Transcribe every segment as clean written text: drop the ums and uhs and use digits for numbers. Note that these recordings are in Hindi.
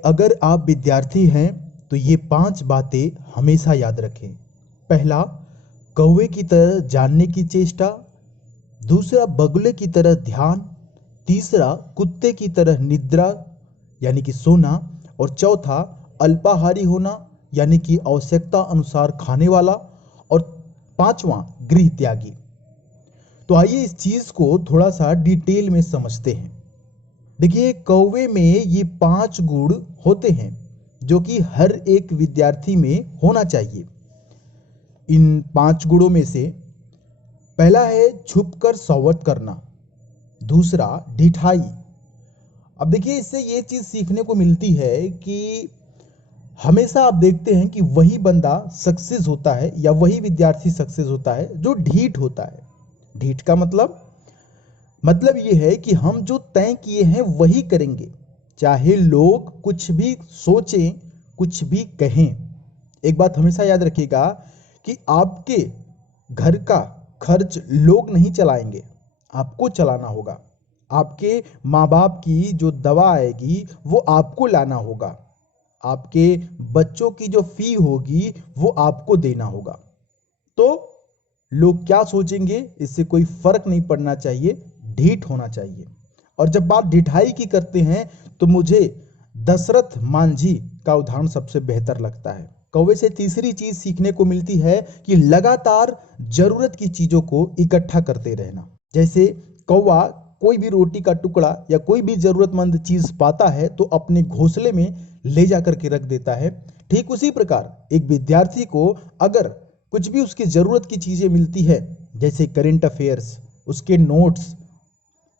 अगर आप विद्यार्थी हैं तो ये 5 बातें हमेशा याद रखें। पहला, कौवे की तरह जानने की चेष्टा। दूसरा, बगुले की तरह ध्यान। तीसरा, कुत्ते की तरह निद्रा यानी कि सोना। और चौथा, अल्पाहारी होना यानी कि आवश्यकता अनुसार खाने वाला। और पांचवा, गृह त्यागी। तो आइए इस चीज को थोड़ा सा डिटेल में समझते हैं। देखिए, कौवे में ये 5 गुण होते हैं जो कि हर एक विद्यार्थी में होना चाहिए। इन 5 गुणों में से पहला है छुपकर सौवत करना। दूसरा, ढिठाई। अब देखिए, इससे ये चीज सीखने को मिलती है कि हमेशा आप देखते हैं कि वही बंदा सक्सेस होता है या वही विद्यार्थी सक्सेस होता है जो ढीठ होता है। ढीठ का मतलब ये है कि हम जो तय किए हैं वही करेंगे, चाहे लोग कुछ भी सोचें, कुछ भी कहें। एक बात हमेशा याद रखिएगा कि आपके घर का खर्च लोग नहीं चलाएंगे, आपको चलाना होगा। आपके माँ बाप की जो दवा आएगी वो आपको लाना होगा। आपके बच्चों की जो फी होगी वो आपको देना होगा। तो लोग क्या सोचेंगे इससे कोई फर्क नहीं पड़ना चाहिए, ढीठ होना चाहिए। और जब बात ढिठाई की करते हैं तो मुझे दशरथ मांझी का उदाहरण सबसे बेहतर लगता है। कौवे से तीसरी चीज सीखने को मिलती है कि लगातार जरूरत की चीजों को इकट्ठा करते रहना। जैसे कौवा कोई भी रोटी का टुकड़ा या कोई भी जरूरतमंद चीज पाता है तो अपने घोंसले में ले जाकर के रख देता है। ठीक उसी प्रकार एक विद्यार्थी को अगर कुछ भी उसकी जरूरत की चीजें मिलती है, जैसे करंट अफेयर्स, उसके नोट्स,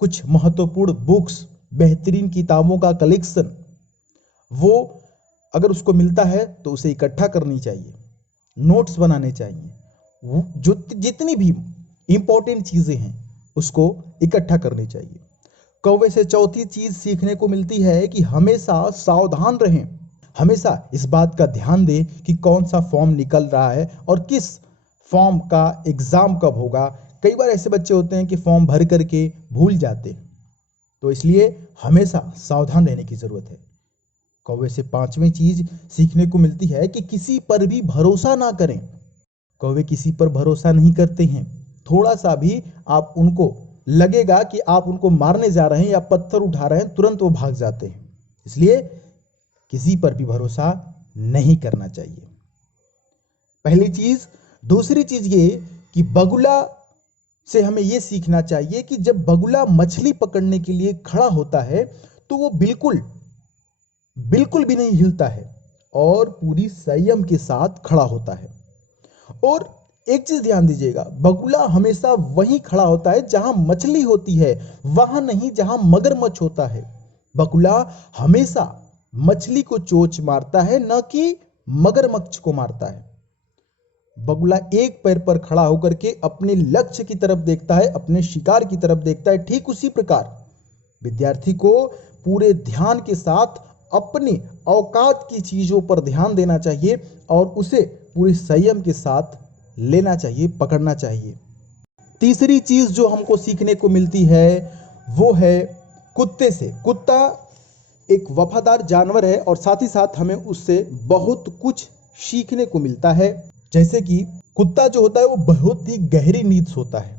कुछ महत्वपूर्ण बुक्स, बेहतरीन किताबों का कलेक्शन, वो अगर उसको मिलता है तो उसे इकट्ठा करनी चाहिए, नोट्स बनाने चाहिए। जो जितनी भी इंपॉर्टेंट चीजें हैं उसको इकट्ठा करनी चाहिए। कौवे से चौथी चीज सीखने को मिलती है कि हमेशा सावधान रहें। हमेशा इस बात का ध्यान दें कि कौन सा फॉर्म निकल रहा है और किस फॉर्म का एग्जाम कब होगा। कई बार ऐसे बच्चे होते हैं कि फॉर्म भर करके भूल जाते हैं, तो इसलिए हमेशा सावधान रहने की जरूरत है। कौवे से पांचवी चीज सीखने को मिलती है कि किसी पर भी भरोसा ना करें। कौवे किसी पर भरोसा नहीं करते हैं। थोड़ा सा भी आप उनको लगेगा कि आप उनको मारने जा रहे हैं या पत्थर उठा रहे हैं, तुरंत वो भाग जाते हैं। इसलिए किसी पर भी भरोसा नहीं करना चाहिए, पहली चीज। दूसरी चीज ये कि बगुला से हमें यह सीखना चाहिए कि जब बगुला मछली पकड़ने के लिए खड़ा होता है तो वो बिल्कुल बिल्कुल भी नहीं हिलता है और पूरी संयम के साथ खड़ा होता है। और एक चीज ध्यान दीजिएगा, बगुला हमेशा वहीं खड़ा होता है जहां मछली होती है, वहां नहीं जहां मगरमच्छ होता है। बगुला हमेशा मछली को चोंच मारता है, न कि मगरमच्छ को मारता है। बगुला एक पैर पर खड़ा होकर के अपने लक्ष्य की तरफ देखता है, अपने शिकार की तरफ देखता है। ठीक उसी प्रकार विद्यार्थी को पूरे ध्यान के साथ अपनी औकात की चीजों पर ध्यान देना चाहिए और उसे पूरे संयम के साथ लेना चाहिए, पकड़ना चाहिए। तीसरी चीज जो हमको सीखने को मिलती है वो है कुत्ते से। कुत्ता एक वफादार जानवर है और साथ ही साथ हमें उससे बहुत कुछ सीखने को मिलता है। जैसे कि कुत्ता जो होता है वो बहुत ही गहरी नींद सोता है,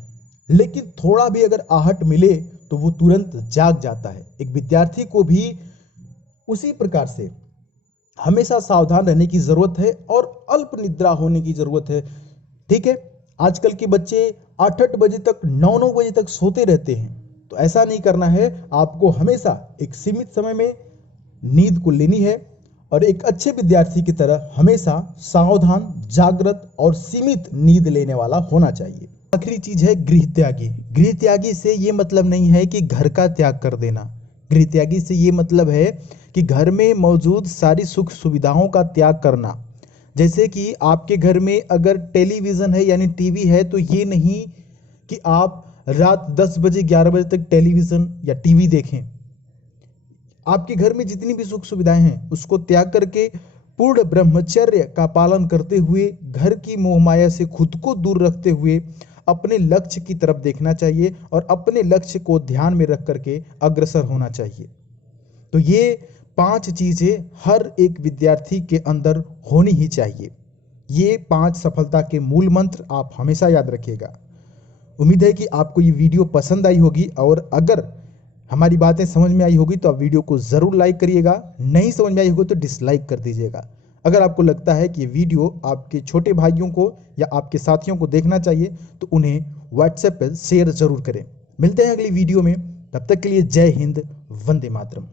लेकिन थोड़ा भी अगर आहट मिले तो वो तुरंत जाग जाता है। एक विद्यार्थी को भी उसी प्रकार से हमेशा सावधान रहने की जरूरत है और अल्प निद्रा होने की जरूरत है। ठीक है, आजकल के बच्चे 8-8 बजे तक, 9-9 बजे तक सोते रहते हैं, तो ऐसा नहीं करना है। आपको हमेशा एक सीमित समय में नींद को लेनी है और एक अच्छे विद्यार्थी की तरह हमेशा सावधान, जागृत और सीमित नींद लेने वाला होना चाहिए। आखिरी चीज है गृह त्यागी। गृह त्यागी से ये मतलब नहीं है कि घर का त्याग कर देना। गृह त्यागी से ये मतलब है कि घर में मौजूद सारी सुख सुविधाओं का त्याग करना। जैसे कि आपके घर में अगर टेलीविजन है यानी टीवी है, तो ये नहीं कि आप रात 10 बजे 11 बजे तक टेलीविजन या टीवी देखें। आपके घर में जितनी भी सुख सुविधाएं हैं उसको त्याग करके पूर्ण ब्रह्मचर्य का पालन करते हुए, घर की मोहमाया से खुद को दूर रखते हुए अपने लक्ष्य की तरफ देखना चाहिए और अपने लक्ष्य को ध्यान में रख करके अग्रसर होना चाहिए। तो ये 5 चीजें हर एक विद्यार्थी के अंदर होनी ही चाहिए। ये 5 सफलता के मूल मंत्र आप हमेशा याद रखिएगा। उम्मीद है कि आपको ये वीडियो पसंद आई होगी, और अगर हमारी बातें समझ में आई होगी तो आप वीडियो को ज़रूर लाइक करिएगा, नहीं समझ में आई होगी तो डिसलाइक कर दीजिएगा। अगर आपको लगता है कि ये वीडियो आपके छोटे भाइयों को या आपके साथियों को देखना चाहिए तो उन्हें व्हाट्सएप पर शेयर ज़रूर करें। मिलते हैं अगली वीडियो में, तब तक के लिए जय हिंद, वंदे मातरम।